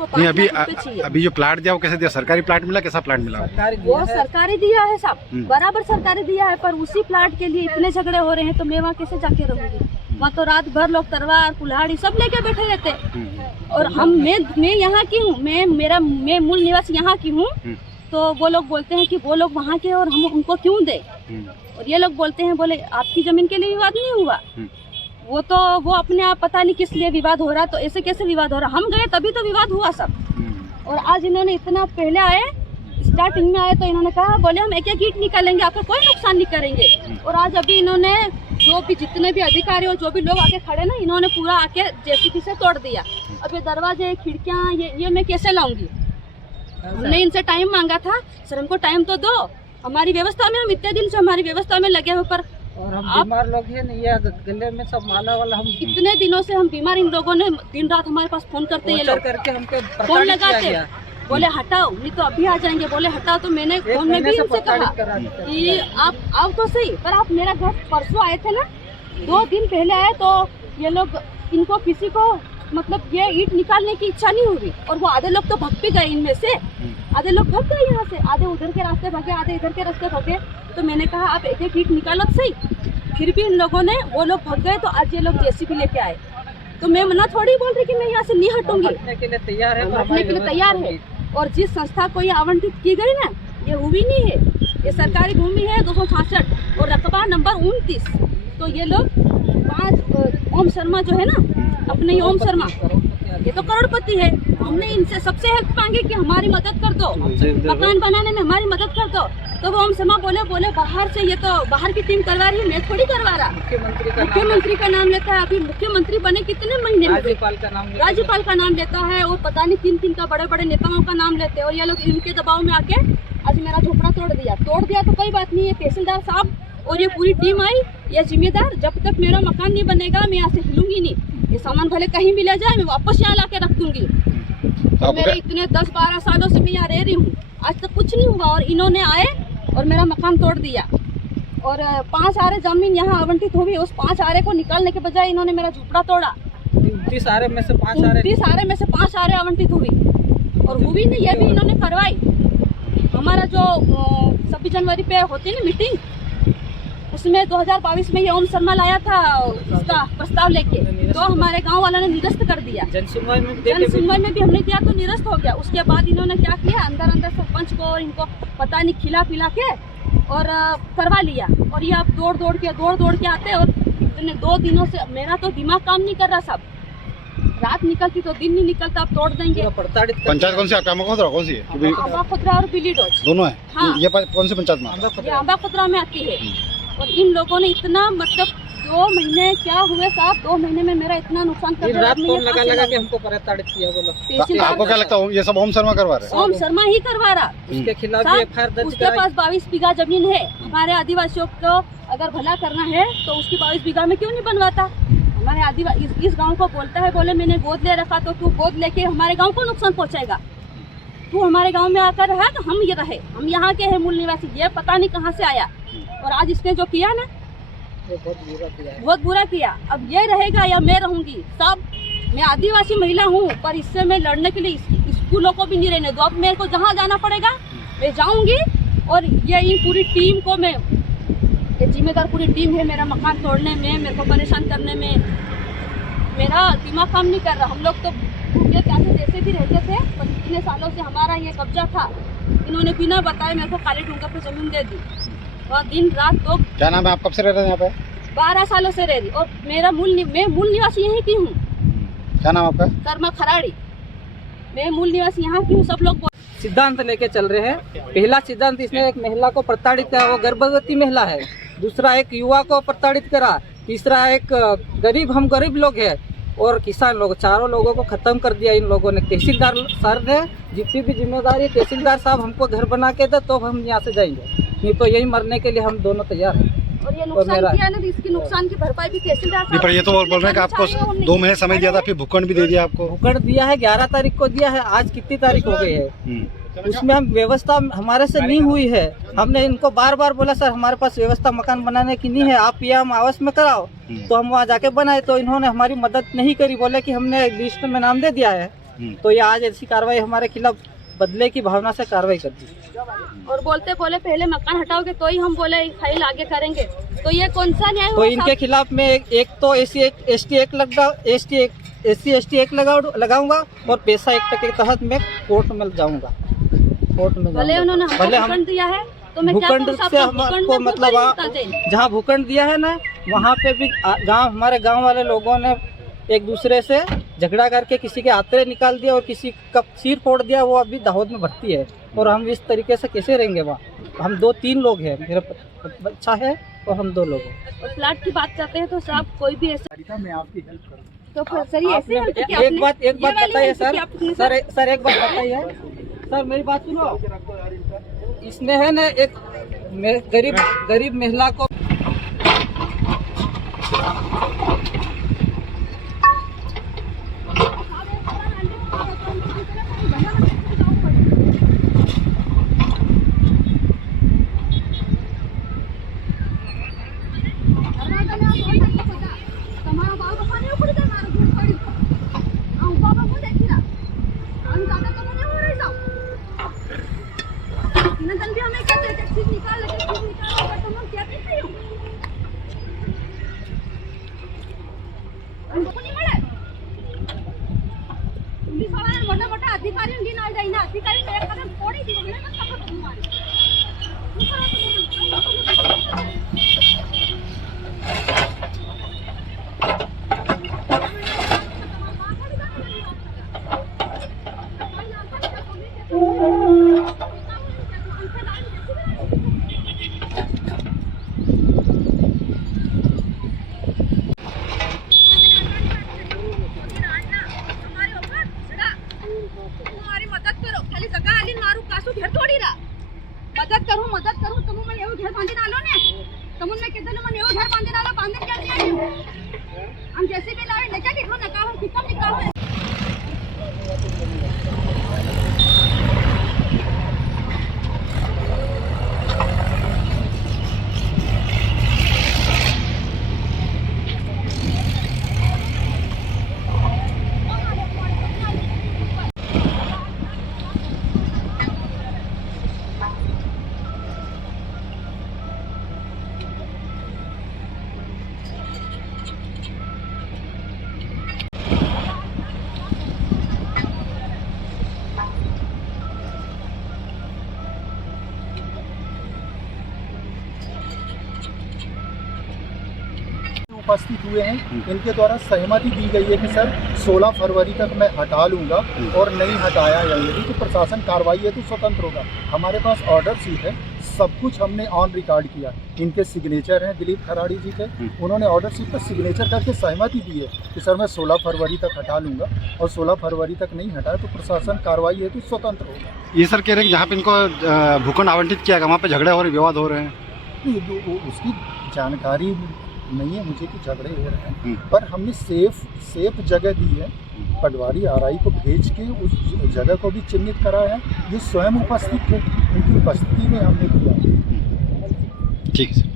हमको नहीं 5 लाख रुपए चाहिए। अभी जो प्लाट दिया वो कैसे दिया? सरकारी प्लाट मिला? कैसा प्लाट मिला? वो सरकारी दिया है साहब, बराबर सरकारी दिया है, पर उसी प्लाट के लिए इतने झगड़े हो रहे हैं तो मैं वहाँ कैसे जाके रहूंगी? वहाँ तो रात भर लोग तलवार कुल्हाड़ी सब लेके बैठे रहते हैं। और मैं यहाँ की हूँ, मैं मूल निवासी यहाँ की हूँ, तो वो लोग बोलते हैं कि वो लोग वहाँ के और हम उनको क्यों दे। और ये लोग बोलते हैं, बोले आपकी जमीन के लिए विवाद नहीं हुआ, वो अपने आप पता नहीं किस लिए विवाद हो रहा, तो ऐसे कैसे विवाद हो रहा? हम गए तभी तो विवाद हुआ सब। और आज इन्होंने इतना पहले आए, स्टार्टिंग में आए तो इन्होंने कहा, बोले हम एक एक ईंट निकालेंगे, आपका कोई नुकसान नहीं करेंगे। और आज अभी इन्होंने जो भी जितने भी अधिकारी और जो भी लोग आके खड़े ना, इन्होंने पूरा आके जेसीबी से तोड़ दिया। अब ये दरवाजे खिड़कियाँ ये मैं कैसे लाऊंगी? हमने इनसे टाइम मांगा था, सर हमको टाइम तो दो, हमारी व्यवस्था में, हम इतने दिन से हमारी व्यवस्था में लगे हुए, पर और हम बीमार लोग हैं नहीं, ये गले में सब माला वाला, हम इतने दिनों से हम बीमार, इन लोगों ने दिन रात हमारे पास फोन करते हैं, ये लोग करके हमको फोन लगाते, बोले हटाओ नहीं तो अभी आ जाएंगे, बोले हटाओ। तो मैंने फोन में भी इनसे कहा कि आप आओ तो सही, पर आप मेरा घर परसों आए थे ना, 2 दिन पहले आए, तो ये लोग इनको किसी को मतलब ये ईंट निकालने की इच्छा नहीं हुई, और वो आधे लोग तो भग भी गए, इनमें से आधे लोग भग गए यहाँ से, आधे उधर के रास्ते भगे, आधे इधर के रास्ते भगे। तो मैंने कहा आप एक एक ईंट निकालो तो सही, फिर भी इन लोगों ने, वो लोग भग गए, तो आज ये लोग जेसीबी लेके आए। तो मैं मना थोड़ी बोल रही कि मैं यहाँ से नहीं हटूंगी, हटने के लिए तैयार है, हटने के लिए तैयार है। और जिस संस्था को ये आवंटित की गई ना, ये हुई नहीं है, ये सरकारी भूमि है 266 और रकबा नंबर 29। तो ये लोग 5 ओम शर्मा जो है ना, अपने ही ओम शर्मा, ये तो करोड़पति है। हमने इनसे सबसे हेल्प मांगी कि हमारी मदद कर दो, मकान बनाने में हमारी मदद कर दो। तो वो ओम शर्मा बोले बाहर से, ये तो बाहर की टीम करवा रही है, मैं थोड़ी करवा रहा। मुख्यमंत्री का नाम लेता है, अभी मुख्यमंत्री बने कितने महीने में, राज्यपाल का नाम लेता है, और पता नहीं 3 का बड़े बड़े नेताओं का नाम लेते हैं। और ये लोग इनके दबाव में आके आज मेरा झोपड़ा तोड़ दिया तो कोई बात नहीं है, तहसीलदार साहब और ये पूरी टीम आई, ये जिम्मेदार, जब तक मेरा मकान नहीं बनेगा मैं यहाँ से हिलूंगी नहीं। ये सामान भले कहीं भी ले जाए, मैं वापस यहाँ ला के रख दूंगी। तो मेरे इतने 10-12 सालों से मैं यहाँ रह रही हूँ, आज तक कुछ नहीं हुआ, और इन्होंने आए और मेरा मकान तोड़ दिया। और 5 आरे जमीन यहाँ आवंटित हुई, उस 5 आरे को निकालने के बजाय इन्होंने मेरा झोपड़ा तोड़ा। 29 आरे में से 5 आरे आवंटित हुई, और हुई नहीं, ये भी इन्होंने करवाई। हमारा जो 26 जनवरी पे होती ना मीटिंग, उसमें 2022 में ये ओम शर्मा लाया था उसका प्रस्ताव लेके, तो हमारे गांव वालों ने निरस्त कर दिया। जनसुनवाई में भी हमने दिया तो निरस्त हो गया। उसके बाद इन्होंने क्या किया, अंदर सरपंच को और इनको पता नहीं खिला पिला के और करवा लिया। और ये अब दौड़ दौड़ के आते, और इतने 2 दिनों से मेरा तो दिमाग काम नहीं कर रहा साहब, रात निकलती तो दिन नहीं निकलता, अब तोड़ देंगे। पंचायत कौन सी आपका? कौन सी है? आंबा खुदरा और बिलीडोज दोनों है। हाँ। ये कौन सी पंचायत में? ये आंबा खुदरा में आती है। और इन लोगों ने इतना, मतलब 2 महीने क्या हुए साहब, 2 महीने में मेरा इतना नुकसान कर दिया। लगा के हमको प्रताड़ित किया बोलो। आपको क्या लगता है ये सब ओम शर्मा करवा रहे हैं? ओम शर्मा ही करवा रहा। उसके खिलाफ एफआईआर दर्ज उसके पास 22 बीघा जमीन है। हमारे आदिवासियों को अगर भला करना है तो उसकी 22 बीघा में क्यों नहीं बनवाता? हमारे आदिवासी इस गाँव को बोलता है, बोले मैंने गोद ले रखा, तो तू गोद लेके हमारे गाँव को नुकसान पहुँचाएगा। तू हमारे गाँव में आकर रहा तो हम ये रहे, हम यहाँ के हैं मूल निवासी, ये पता नहीं कहाँ से आया। और आज इसने जो किया ना, बहुत बुरा किया। अब ये रहेगा या मैं रहूंगी? सब, मैं आदिवासी महिला हूँ, पर इससे मैं लड़ने के लिए स्कूलों को भी नहीं रहने दो। अब मेरे को जहाँ जाना पड़ेगा मैं जाऊंगी, और ये पूरी टीम को मैं, ये जिम्मेदार पूरी टीम है मेरा मकान तोड़ने में, मेरे को परेशान करने में। मेरा दिमाग काम नहीं कर रहा। हम लोग तो भूखे प्यासे जैसे भी रहते थे, पर इतने सालों से हमारा ये कब्जा था, इन्होंने बिना बताए मेरे को काले डूंगर पे जमीन दे दी, और दिन रात तो। क्या नाम है? आप कब से रह रहे हैं यहाँ पे? 12 सालों से रह रही, और मैं मूल निवासी यहीं की हूँ। क्या नाम आपका? कर्मा खराड़ी, मैं मूल निवासी यहाँ की हूँ। सब लोग सिद्धांत लेके चल रहे हैं। पहला सिद्धांत, इसने एक महिला को प्रताड़ित किया, वो गर्भवती महिला है। दूसरा, एक युवा को प्रताड़ित करा। तीसरा, एक हम गरीब लोग हैं, और किसान लोग, चारों लोगों को खत्म कर दिया इन लोगों ने। तहसीलदार सर ने जितनी भी जिम्मेदारी, तहसीलदार साहब हमको घर बना के दे तो हम यहाँ से जाएंगे, नहीं तो यही मरने के लिए हम दोनों तैयार हैं। और ये नुकसान किया ना, इसकी नुकसान की भरपाई भी तहसीलदार साहब। पर ये तो बोल रहे हैं कि आपको 2 महीने समय दिया था, फिर भूखंड भी दे दिया आपको। भूखंड दिया है, 11 तारीख को दिया है। आज कितनी तारीख हो गई है? उसमें हम व्यवस्था हमारे से नहीं हुई है। हमने इनको बार बार बोला, सर हमारे पास व्यवस्था मकान बनाने की नहीं है, आप ये हम आवास में कराओ, तो हम वहाँ जाके बनाए, तो इन्होंने हमारी मदद नहीं करी। बोले कि हमने लिस्ट में नाम दे दिया है, तो ये आज ऐसी कार्रवाई हमारे खिलाफ बदले की भावना से कार्रवाई कर दी। और बोलते बोले पहले मकान हटाओगे तो ही हम बोले फाइल आगे करेंगे, तो ये कौन सा न्याय तो हुआ इनके साहब? खिलाफ में एक तो SC एक्ट लगाऊंगा और पैसा एक्ट के तहत मैं कोर्ट में जाऊंगा। भले उन्होंने हमको भले हम भूखंड दिया है तो मैं क्या भूखंड करूं साहब? से भूखंड हमको में मतलब भूखंड होता चाहिए। जहाँ भूखंड दिया है ना वहाँ पे भी हमारे गांव वाले लोगों ने एक दूसरे से झगड़ा करके किसी के आतरे निकाल दिया और किसी का सिर फोड़ दिया। वो अभी दाहोद में भर्ती है और हम इस तरीके से कैसे रहेंगे वहाँ? हम 2-3 लोग हैं, मेरा बच्चा है और हम 2 लोग हैं। और फ्लैट की बात करते हैं तो साहब कोई भी ऐसा मैं आपकी हेल्प करूँ। तो फिर सर ये ऐसे help की एक बात ये वाली बताइए help की आपने सर एक बात बताइए सर, मेरी बात सुनो। इसमें है ना एक गरीब महिला को मोटा मोटा अधिकारी अधिकारी थोड़ी मदद करू तुम मन एवं घर बांधीन आलो ने तुम ने किधर मन एवं घर बांधीन आलो बांधीन कर दिया हम जैसे भी लावे लेके दिखो निकालो कितना निकालो उपस्थित हुए हैं, इनके द्वारा सहमति दी गई है कि सर 16 फरवरी तक मैं हटा लूंगा और नहीं हटाया या यदि तो प्रशासन कार्रवाई है तो स्वतंत्र होगा। हमारे पास ऑर्डर शीट है, सब कुछ हमने ऑन रिकॉर्ड किया। इनके सिग्नेचर हैं दिलीप खराड़ी जी के, उन्होंने ऑर्डर शीट पर सिग्नेचर करके सहमति दी है कि सर मैं 16 फरवरी तक हटा लूंगा और 16 फरवरी तक नहीं हटाया तो प्रशासन कार्रवाई है तो स्वतंत्र होगा। ये सर कह रहे हैं कि जहाँ पे इनको भूखंड आवंटित किया गया वहाँ पे झगड़े हो रहे, विवाद हो रहे हैं। उसकी जानकारी नहीं है मुझे कि झगड़े हो रहे हैं, पर हमने सेफ जगह दी है। पटवारी आरआई को भेज के उस जगह को भी चिन्हित करा है, जो स्वयं उपस्थित थे, उनकी उपस्थिति में हमने किया। ठीक है सर।